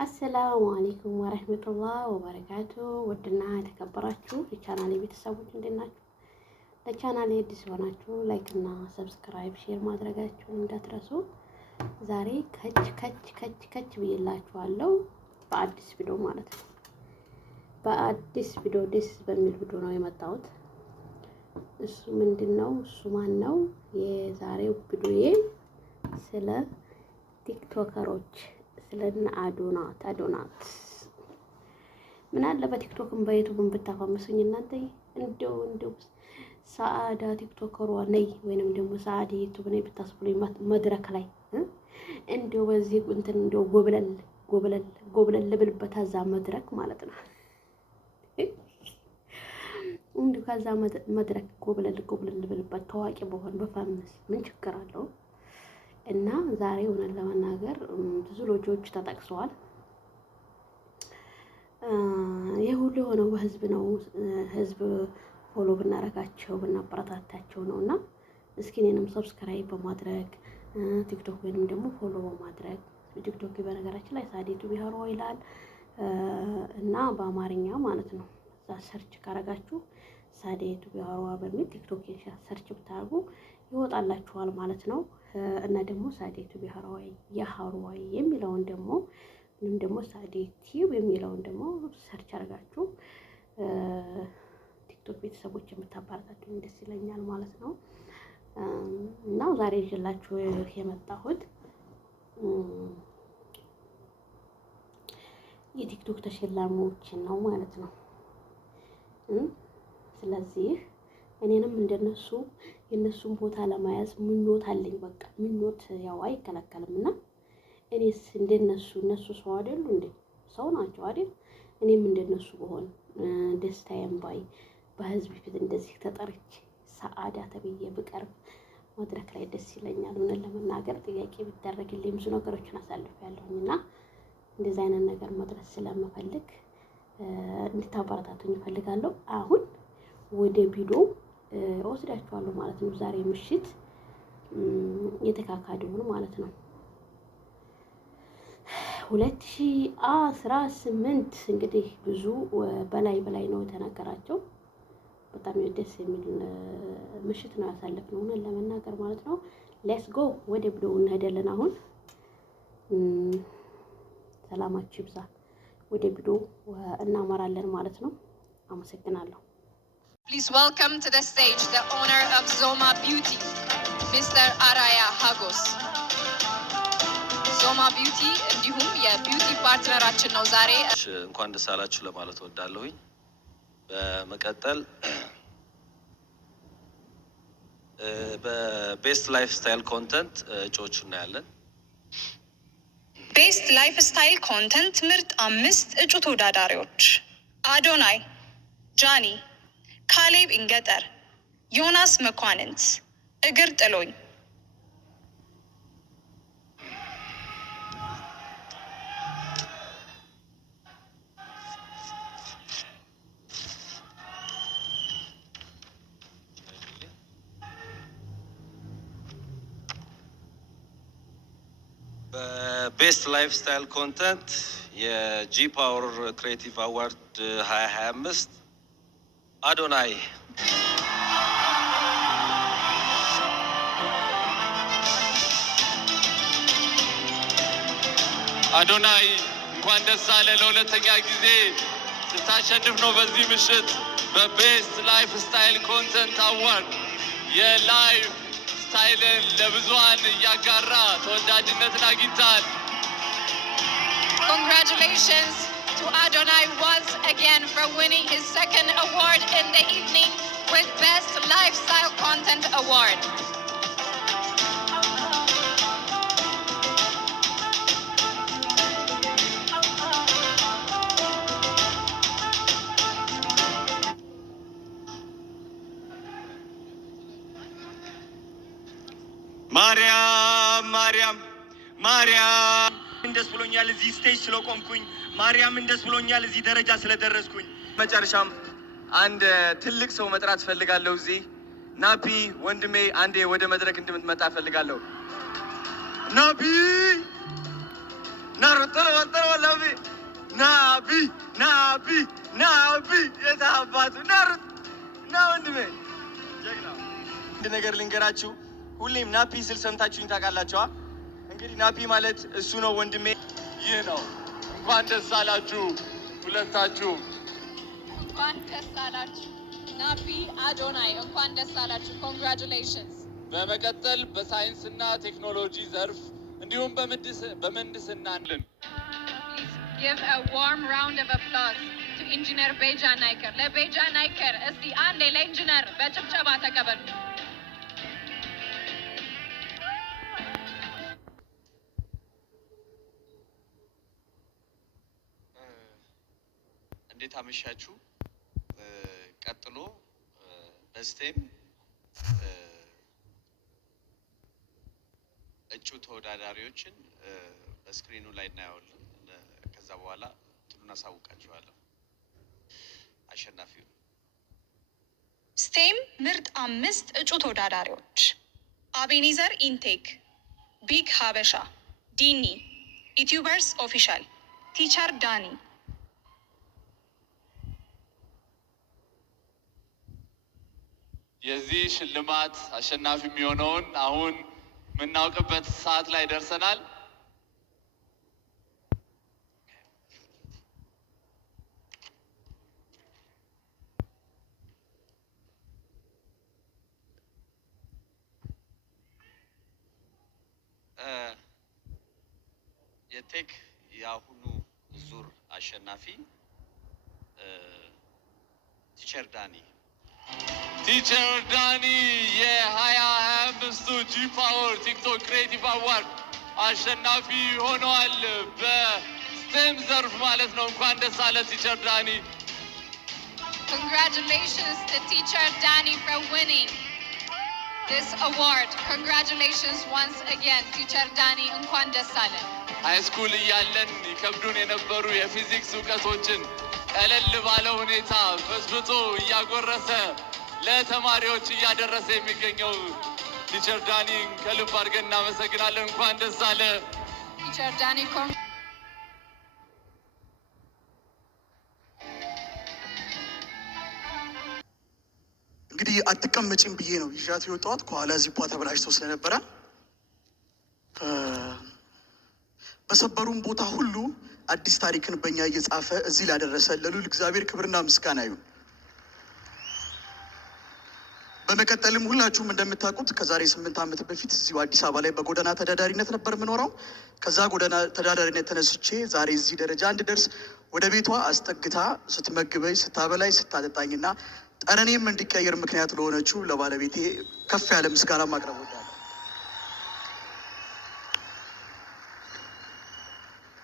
አሰላሙ አለይኩም ወራህመቱላህ ወበረካቱ። ውድና የተከበራችሁ የቻናሌ ቤተሰቦች እንዴት ናችሁ? ለቻናሌ አዲስ ሆናችሁ ላይክ እና ሰብስክራይብ ሼር ማድረጋችሁን እንዳትረሱ። ዛሬ ከች ብዬላችኋለሁ በአዲስ ቪዲዮ ማለት ነው። በአዲስ ቪዲዮ ደስ በሚል ቪዲዮ ነው የመጣሁት። እሱ ምንድነው? እሱ ማን ነው? የዛሬው ቪዲዮዬ ስለ ቲክቶከሮች ስለና አዶናት ምን አለ በቲክቶክም በዩቲዩብም ብታፋምሱኝ እናንተ እንደው ሰዓዳ ቲክቶከሯ ነይ ወይንም ደግሞ ሰዓዳ ዩቲዩብ ነይ ብታስብሉኝ መድረክ ላይ እንደው በዚህ እንትን እንደው ጎብለል ልብልበት አዛ መድረክ ማለት ነው። እንደው ከዛ መድረክ ጎብለል ልብልበት ታዋቂ በሆን በፋምስ ምን ችግር አለው? እና ዛሬ ሆነን ለመናገር ብዙ ልጆች ተጠቅሰዋል። የሁሉ የሆነው በህዝብ ነው። ህዝብ ፎሎ ብናረጋቸው ብናበረታታቸው ነው። እና እስኪ እኔንም ሰብስክራይብ በማድረግ ቲክቶክ ወይንም ደግሞ ፎሎ በማድረግ ቲክቶክ በነገራችን ላይ ሳዴቱ ቢሃሮ ይላል እና በአማርኛ ማለት ነው። እዛ ሰርች ካረጋችሁ ሳዴቱ ቢሃሮ በሚል ቲክቶክ ሰርች ብታርጉ ይወጣላችኋል ማለት ነው። እና ደግሞ ሳዴቱ ቢሃራዊ ያሃሩዋይ የሚለውን ደግሞ ምንም ደግሞ ሳዴቲው የሚለውን ደግሞ ሰርች አድርጋችሁ ቲክቶክ ቤተሰቦች የምታባረታቱኝ ደስ ይለኛል ማለት ነው። እና ዛሬ ይዤላችሁ የመጣሁት የቲክቶክ ተሸላሚዎችን ነው ማለት ነው። ስለዚህ እኔንም እንደነሱ የነሱን ቦታ ለማያዝ ምኞት አለኝ። በቃ ምኞት ያው አይከለከልም። እና እኔስ እንደነሱ እነሱ ሰው አይደሉ እንዴ? ሰው ናቸው አይደል? እኔም እንደነሱ በሆን ደስታዬን ባይ በህዝብ ፊት እንደዚህ ተጠርቼ ሰዓዳ ተብዬ ብቀርብ መድረክ ላይ ደስ ይለኛል። ምን ለመናገር ጥያቄ ቢደረግልኝ ብዙ ነገሮችን አሳልፌያለሁኝና እንደዚህ አይነት ነገር መድረስ ስለምፈልግ እንድታበረታቱኝ እፈልጋለሁ። አሁን ወደ ቪዲዮ ወስዳችኋለሁ ማለት ነው። ዛሬ ምሽት የተካካደውን ማለት ነው 2018 እንግዲህ ብዙ በላይ ነው የተነገራቸው። በጣም ደስ የሚል ምሽት ነው ያሳለፍነው ለመናገር ማለት ነው። ሌትስ ጎ ወደ ቪዲዮ እንሄዳለን። አሁን ሰላማችሁ ይብዛ። ወደ ቪዲዮ እናመራለን ማለት ነው። አመሰግናለሁ። Please welcome to the stage the owner of Zoma Beauty, Mr. Araya Hagos. Zoma Beauty እንዲሁም የቢዩቲ ፓርትነራችን ነው ዛሬ። እንኳን ደስ አላችሁ ለማለት እወዳለሁኝ። በመቀጠል በቤስት ላይፍ ስታይል ኮንተንት እጩዎች እናያለን። ቤስት ላይፍ ስታይል ኮንተንት ምርጥ 5 እጩ ተወዳዳሪዎች አዶናይ፣ ጃኒ፣ ካሌብ ኢንገጠር፣ ዮናስ መኳንንት፣ እግር ጥሎኝ። በቤስት ላይፍ ስታይል ኮንተንት የጂ ፓወር ክሬቲቭ አዋርድ 2025 አዶናይ። አዶናይ እንኳን ደስ አለ። ለሁለተኛ ጊዜ ስታሸንፍ ነው በዚህ ምሽት በቤስት ላይፍ ስታይል ኮንተንት አዋርድ የላይፍ ስታይልን ለብዙሃን እያጋራ ተወዳጅነትን አግኝታል። Congratulations to Adonai once again for winning his second award in the evening with Best Lifestyle Content Award. ማርያም እንደስ ብሎኛል እዚህ ስቴጅ ስለቆምኩኝ። ማርያም እንደስ ብሎኛል እዚህ ደረጃ ስለደረስኩኝ። መጨረሻም አንድ ትልቅ ሰው መጥራት ፈልጋለሁ። እዚህ ናፒ ወንድሜ አንዴ ወደ መድረክ እንድትመጣ ፈልጋለሁ። ናፒ ናቢ የታባቱ ናሩት ና ወንድሜ አንድ ነገር ልንገራችሁ። ሁሌም ናፒ ስል ሰምታችሁኝ ታውቃላችኋ? እንግዲህ ናፒ ማለት እሱ ነው ወንድሜ። ይህ ነው። እንኳን ደስ አላችሁ ሁለታችሁ። እንኳን ደስ አላችሁ ናፒ አዶናይ፣ እንኳን ደስ አላችሁ። ኮንግራቹሌሽንስ። በመቀጠል በሳይንስና ቴክኖሎጂ ዘርፍ እንዲሁም በምህንድስና ልን Give a warm round of applause to Engineer Beja Naiker. ለቤጃ ናይከር እስቲ አንዴ ለኢንጂነር በጭብጨባ ተቀበሉ። እንዴት አመሻችሁ። ቀጥሎ በስቴም እጩ ተወዳዳሪዎችን በስክሪኑ ላይ እናየዋለን። ከዛ በኋላ እንትኑን አሳውቃችኋለሁ። አሸናፊው ስቴም ምርጥ 5 እጩ ተወዳዳሪዎች አቤኒዘር ኢንቴክ፣ ቢግ ሀበሻ፣ ዲኒ፣ ዩቲዩበርስ ኦፊሻል፣ ቲቸር ዳኒ። የዚህ ሽልማት አሸናፊ የሚሆነውን አሁን የምናውቅበት ሰዓት ላይ ደርሰናል። የቴክ የአሁኑ ዙር አሸናፊ ቲቸር ዳኒ የ2025 ጂ ፓወር ቲክቶክ ክሬቲቭ አዋርድ አሸናፊ ሆነዋል። በስቴም ዘርፍ ማለት ነው። እንኳን ደስ አለ ቲቸር ዳኒ። Congratulations to teacher Danny for winning this award. Congratulations once again, teacher Danny. እንኳን ደስ አለ። ሃይስኩል እያለን ይከብዱን የነበሩ የፊዚክስ እውቀቶችን ቀለል ባለ ሁኔታ በስብቶ እያጎረሰ ለተማሪዎች እያደረሰ የሚገኘው ቲቸር ዳኒ ከልብ አድርገን እናመሰግናለን። እንኳን ደስ አለ ቲቸር ዳኒ። እንግዲህ አትቀመጪም ብዬ ነው ይዣት የወጣሁት። ከኋላ ዚፓ ተበላሽቶ ስለነበረ በሰበሩም ቦታ ሁሉ አዲስ ታሪክን በእኛ እየጻፈ እዚህ ላደረሰ ለልዑል እግዚአብሔር ክብርና ምስጋና ይሁን። በመቀጠልም ሁላችሁም እንደምታውቁት ከዛሬ 8 ዓመት በፊት እዚሁ አዲስ አበባ ላይ በጎዳና ተዳዳሪነት ነበር የምኖረው። ከዛ ጎዳና ተዳዳሪነት ተነስቼ ዛሬ እዚህ ደረጃ እንድደርስ ወደ ቤቷ አስጠግታ ስትመግበኝ፣ ስታበላኝ፣ ስታጠጣኝና ጠረኔም እንዲቀየር ምክንያት ለሆነችው ለባለቤቴ ከፍ ያለ ምስጋና ማቅረብ ወዳለሁ።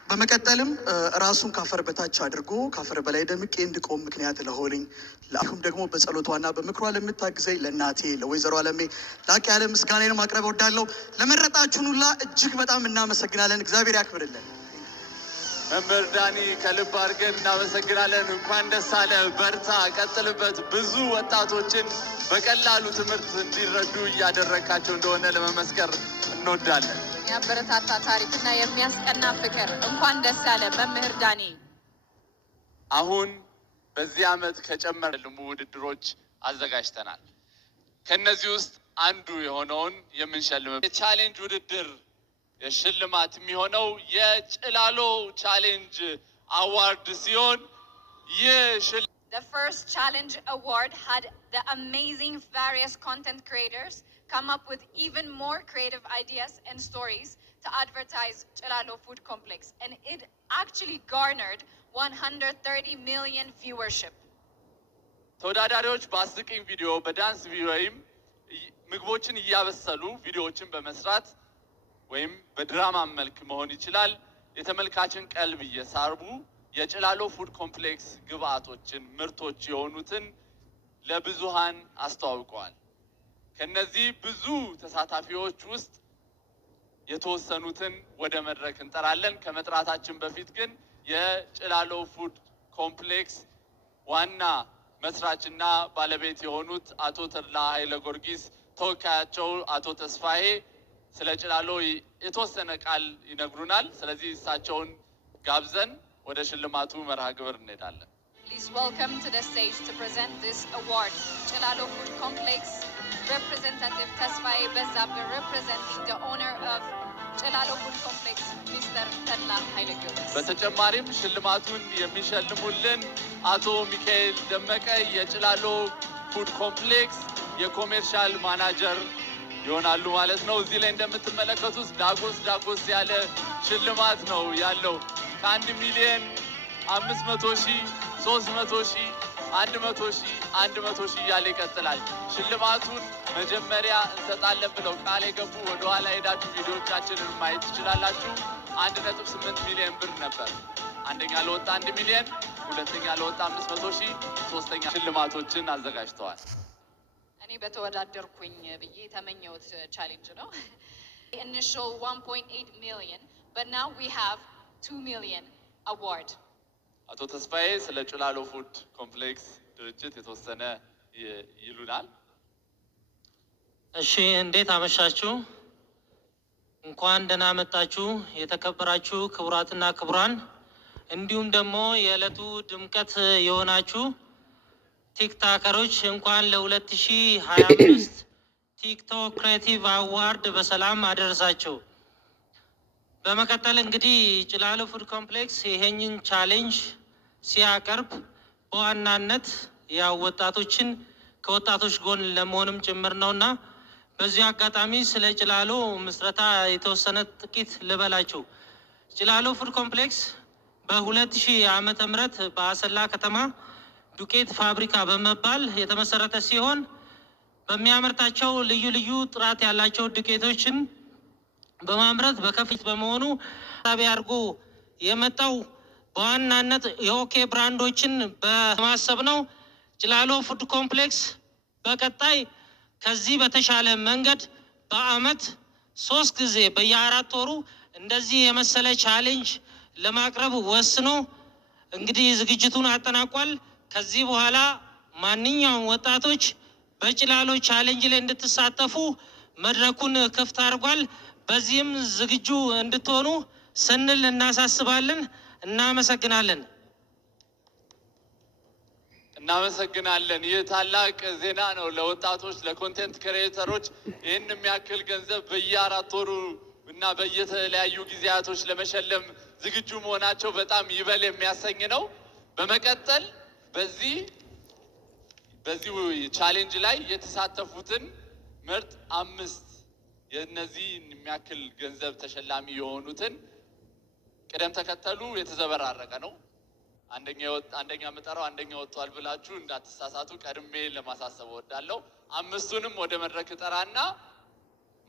በመቀጠልም ራሱን ካፈር በታች አድርጎ ካፈር በላይ ደምቄ እንድቆም ምክንያት ለሆነኝ እንዲሁም ደግሞ በጸሎቷና በምክሯ ለምታግዘኝ ለእናቴ ለወይዘሮ አለሜ ላቅ ያለ ምስጋናን ማቅረብ ወዳለሁ። ለመረጣችሁን ሁላ እጅግ በጣም እናመሰግናለን። እግዚአብሔር ያክብርልን። መምህር ዳኒ ከልብ አድርገን እናመሰግናለን። እንኳን ደስ አለ፣ በርታ፣ ቀጥልበት። ብዙ ወጣቶችን በቀላሉ ትምህርት እንዲረዱ እያደረካቸው እንደሆነ ለመመስከር እንወዳለን። የሚያበረታታ ታሪክና የሚያስቀና ፍቅር። እንኳን ደስ ያለ መምህር ዳኒ። አሁን በዚህ ዓመት ከጨመረልሙ ውድድሮች አዘጋጅተናል። ከነዚህ ውስጥ አንዱ የሆነውን የምንሸልምበት የቻሌንጅ ውድድር የሽልማት የሚሆነው የጭላሎ ቻሌንጅ አዋርድ ሲሆን The first challenge award had the amazing various content creators come up with even more creative ideas and stories to advertise Chilalo Food Complex, and it actually garnered 130 million viewership. ተወዳዳሪዎች በአስቂኝ ቪዲዮ፣ በዳንስ ቪዲዮ ወይም ምግቦችን እያበሰሉ ቪዲዮዎችን በመስራት ወይም በድራማ መልክ መሆን ይችላል የተመልካችን ቀልብ እየሳቡ የጭላሎ ፉድ ኮምፕሌክስ ግብአቶችን ምርቶች የሆኑትን ለብዙሃን አስተዋውቀዋል። ከነዚህ ብዙ ተሳታፊዎች ውስጥ የተወሰኑትን ወደ መድረክ እንጠራለን። ከመጥራታችን በፊት ግን የጭላሎ ፉድ ኮምፕሌክስ ዋና መስራችና ባለቤት የሆኑት አቶ ተድላ ኃይለ ጊዮርጊስ ተወካያቸው አቶ ተስፋዬ ስለ ጭላሎ የተወሰነ ቃል ይነግሩናል። ስለዚህ እሳቸውን ጋብዘን ወደ ሽልማቱ መርሃ ግብር እንሄዳለን። Please welcome to the stage to present this award, Chilalo Food Complex Representative Tesfaye Bezzabeh, representing the owner of Chilalo Food Complex, Mr. Tadla Haile-Giyorgis. በተጨማሪም ሽልማቱን የሚሸልሙልን አቶ ሚካኤል ደመቀ የጭላሎ ፉድ ኮምፕሌክስ የኮሜርሻል ማናጀር ይሆናሉ ማለት ነው። እዚህ ላይ እንደምትመለከቱት ዳጎስ ያለ ሽልማት ነው ያለው። ከ1 ሚሊዮን 500,000 300,000 100,000 100,000 እያለ ይቀጥላል። ሽልማቱን መጀመሪያ እንሰጣለን ብለው ቃል የገቡ ወደ ኋላ ሄዳችሁ ቪዲዮቻችንን ማየት ትችላላችሁ። 1.8 ሚሊዮን ብር ነበር። አንደኛ ለወጣ 1 ሚሊዮን፣ ሁለተኛ ለወጣ 500,000፣ ሶስተኛ ሽልማቶችን አዘጋጅተዋል። እኔ በተወዳደርኩኝ ብዬ የተመኘሁት ቻሌንጅ ነው። Initial 1.8 million, but now we have 2 million award. አቶ ተስፋዬ ስለ ጭላሎ ፉድ ኮምፕሌክስ ድርጅት የተወሰነ ይሉናል። እሺ፣ እንዴት አመሻችሁ? እንኳን ደህና መጣችሁ የተከበራችሁ ክቡራትና ክቡራን፣ እንዲሁም ደግሞ የዕለቱ ድምቀት የሆናችሁ ቲክቶከሮች እንኳን ለ2025 ቲክቶክ ክሬቲቭ አዋርድ በሰላም አደረሳችሁ። በመቀጠል እንግዲህ ጭላሎ ፉድ ኮምፕሌክስ ይሄንን ቻሌንጅ ሲያቀርብ በዋናነት ያው ወጣቶችን ከወጣቶች ጎን ለመሆንም ጭምር ነውና በዚህ አጋጣሚ ስለ ጭላሎ ምስረታ የተወሰነ ጥቂት ልበላችሁ። ጭላሎ ፉድ ኮምፕሌክስ በ2000 ዓመተ ምህረት በአሰላ ከተማ ዱቄት ፋብሪካ በመባል የተመሰረተ ሲሆን በሚያመርታቸው ልዩ ልዩ ጥራት ያላቸው ዱቄቶችን በማምረት በከፊት በመሆኑ ታቢ አድርጎ የመጣው በዋናነት የኦኬ ብራንዶችን በማሰብ ነው። ጭላሎ ፉድ ኮምፕሌክስ በቀጣይ ከዚህ በተሻለ መንገድ በአመት 3 ጊዜ በየ4 ወሩ እንደዚህ የመሰለ ቻሌንጅ ለማቅረብ ወስኖ እንግዲህ ዝግጅቱን አጠናቋል። ከዚህ በኋላ ማንኛውም ወጣቶች በጭላሎ ቻሌንጅ ላይ እንድትሳተፉ መድረኩን ክፍት አድርጓል። በዚህም ዝግጁ እንድትሆኑ ስንል እናሳስባለን። እናመሰግናለን። እናመሰግናለን። ይህ ታላቅ ዜና ነው ለወጣቶች፣ ለኮንቴንት ክሬተሮች። ይህን የሚያክል ገንዘብ በየ4 ወሩ እና በየተለያዩ ጊዜያቶች ለመሸለም ዝግጁ መሆናቸው በጣም ይበል የሚያሰኝ ነው። በመቀጠል በዚህ ቻሌንጅ ላይ የተሳተፉትን ምርጥ 5 የነዚህን የሚያክል ገንዘብ ተሸላሚ የሆኑትን ቅደም ተከተሉ የተዘበራረቀ ነው። አንደኛ መጠራው አንደኛ ወጥቷል ብላችሁ እንዳትሳሳቱ ቀድሜ ለማሳሰብ እወዳለሁ። 5ቱንም ወደ መድረክ እጠራና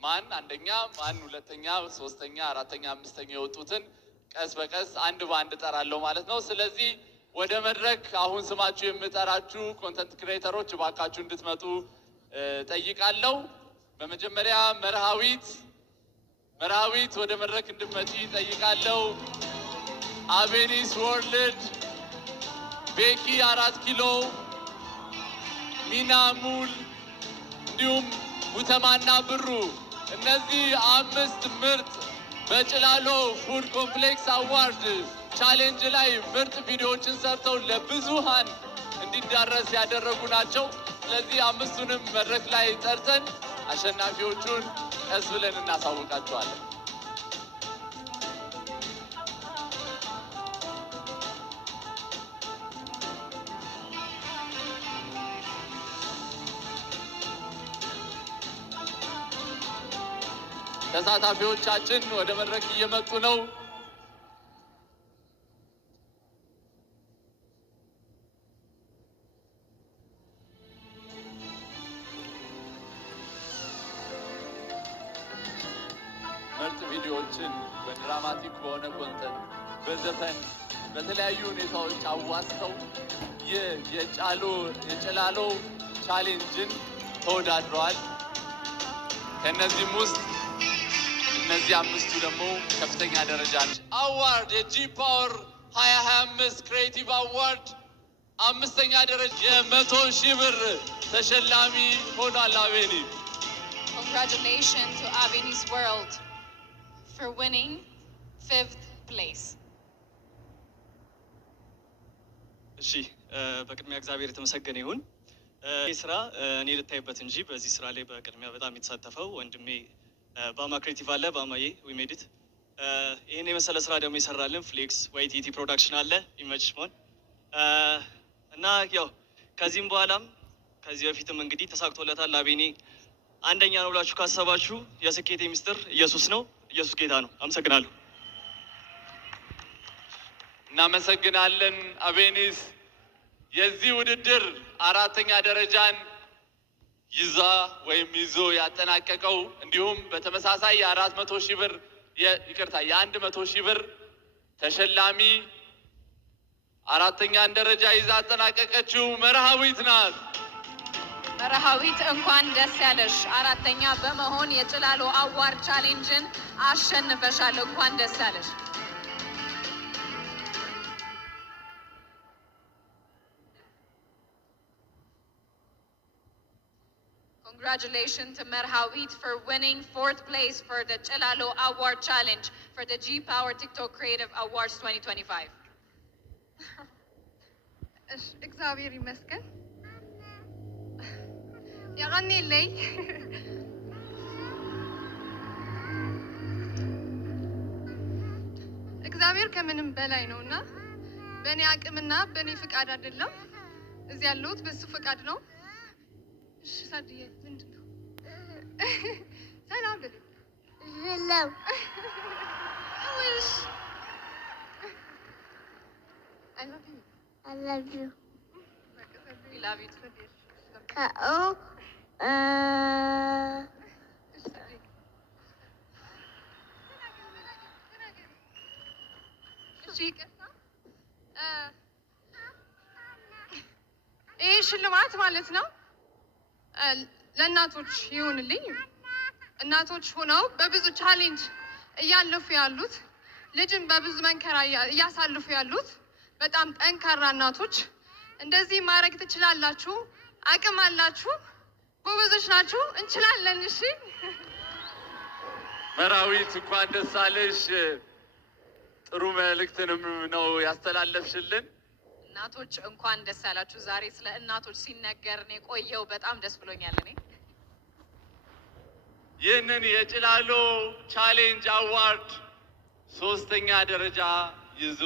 ማን አንደኛ፣ ማን ሁለተኛ፣ ሶስተኛ፣ አራተኛ፣ አምስተኛ የወጡትን ቀስ በቀስ አንድ በአንድ እጠራለሁ ማለት ነው። ስለዚህ ወደ መድረክ አሁን ስማችሁ የምጠራችሁ ኮንተንት ክሬተሮች እባካችሁ እንድትመጡ ጠይቃለሁ። በመጀመሪያ መርሃዊት ወደ መድረክ እንድትመጪ ጠይቃለሁ። አቤኒስ ወርልድ፣ ቤኪ 4 ኪሎ፣ ሚና ሙል እንዲሁም ሙተማና ብሩ እነዚህ 5 ምርጥ በጭላሎ ፉድ ኮምፕሌክስ አዋርድ ቻሌንጅ ላይ ምርጥ ቪዲዮዎችን ሰርተው ለብዙሃን እንዲዳረስ ያደረጉ ናቸው። ስለዚህ 5ቱንም መድረክ ላይ ጠርተን አሸናፊዎቹን ቀስ ብለን እናሳውቃቸዋለን። ተሳታፊዎቻችን ወደ መድረክ እየመጡ ነው። ምርጥ ቪዲዮዎችን በድራማቲክ በሆነ ኮንተንት፣ በዘፈን፣ በተለያዩ ሁኔታዎች አዋስተው የጭላሎ ቻሌንጅን ተወዳድረዋል። ከነዚህም ውስጥ እነዚህ 5ቱ ደግሞ ከፍተኛ ደረጃ አዋርድ የጂ ፓወር 2025 ክሬቲቭ አዋርድ 5ኛ ደረጃ የ100,000 ብር ተሸላሚ ሆኗል። አቤኒ congratulations to Aveni's World for winning 5th place. እሺ በቅድሚያ እግዚአብሔር የተመሰገነ ይሁን። ይህ ስራ እኔ ልታይበት እንጂ በዚህ ስራ ላይ በቅድሚያ በጣም የተሳተፈው ወንድሜ ባማ ክሬቲቭ አለ። ባማዬ ዊ ሜድ ኢት። ይህን የመሰለ ስራ ደግሞ ይሰራልን ፍሌክስ ዋይቲቲ ፕሮዳክሽን አለ። ኢመጅ ሞን እና ያው ከዚህም በኋላም ከዚህ በፊትም እንግዲህ ተሳክቶለታል። አቤኔ አንደኛ ነው ብላችሁ ካሰባችሁ የስኬቴ ሚስጥር ኢየሱስ ነው። ኢየሱስ ጌታ ነው። አመሰግናለሁ። እናመሰግናለን። አቤኒስ የዚህ ውድድር 4ኛ ደረጃን ይዞ ያጠናቀቀው እንዲሁም በተመሳሳይ የ400 ሺህ ብር የ100 ሺህ ብር ተሸላሚ 4ኛን ደረጃ ይዛ አጠናቀቀችው መርሃዊት ናት። መርሃዊት እንኳን ደስ ያለሽ። 4ኛ በመሆን የጭላሎ አዋርድ ቻሌንጅን አሸንፈሻል። እንኳን ደስ ያለሽ። Congratulations to Merhawit for winning 4th place for the Chelalo Award Challenge for the G Power TikTok Creative Awards 2025. እግዚአብሔር ይመስገን። ያጋኔ ላይ እግዚአብሔር ከምንም በላይ ነውና በእኔ አቅምና በእኔ ፍቃድ አይደለም። እዚህ ያለሁት በሱ ፍቃድ ነው። እሺ ሳድዬ ምንድን ነው? ሰላም በል። ሰላም እሺ I love you. I love you. We love you too. ይህ ሽልማት ማለት ነው ለእናቶች ይሁንልኝ። እናቶች ሆነው በብዙ ቻሌንጅ እያለፉ ያሉት፣ ልጅን በብዙ መንከራ እያሳልፉ ያሉት በጣም ጠንካራ እናቶች እንደዚህ ማድረግ ትችላላችሁ፣ አቅም አላችሁ፣ ጎበዞች ናችሁ፣ እንችላለን። እሺ መርሃዊት እንኳን ደስ አለሽ። ጥሩ መልእክትንም ነው ያስተላለፍሽልን። እናቶች እንኳን ደስ ያላችሁ። ዛሬ ስለ እናቶች ሲነገር እኔ ቆየው በጣም ደስ ብሎኛል። እኔ ይህንን የጭላሎ ቻሌንጅ አዋርድ 3ኛ ደረጃ ይዞ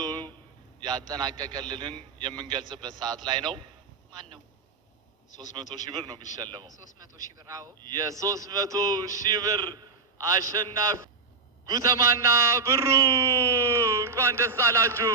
ያጠናቀቀልንን የምንገልጽበት ሰዓት ላይ ነው። ማን ነው? 300 ሺህ ብር ነው የሚሸለመው። 300 ሺህ ብር። አዎ የ300 ሺህ ብር አሸናፊ ጉተማና ብሩ እንኳን ደስ አላችሁ።